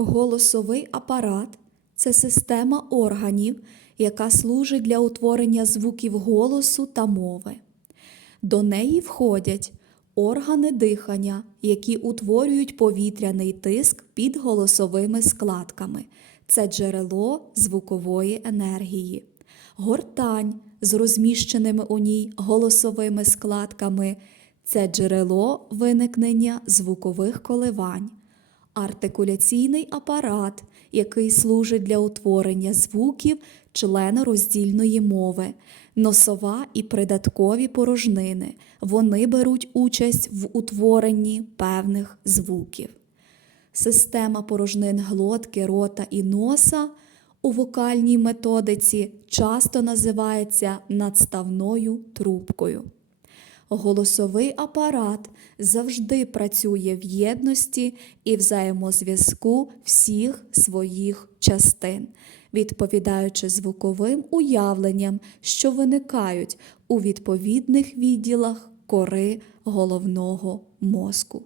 Голосовий апарат це система органів, яка служить для утворення звуків голосу та мови. До неї входять органи дихання, які утворюють повітряний тиск під голосовими складками. Це джерело звукової енергії, гортань з розміщеними у ній голосовими складками це джерело виникнення звукових коливань, артикуляційний апарат, який служить для утворення звуків членороздільної мови, носова і придаткові порожнини. Вони беруть участь в утворенні певних звуків. Система порожнин глотки, рота і носа у вокальній методиці часто називається надставною трубкою. Голосовий апарат завжди працює в єдності і взаємозв'язку всіх своїх частин, відповідаючи звуковим уявленням, що виникають у відповідних відділах кори головного мозку.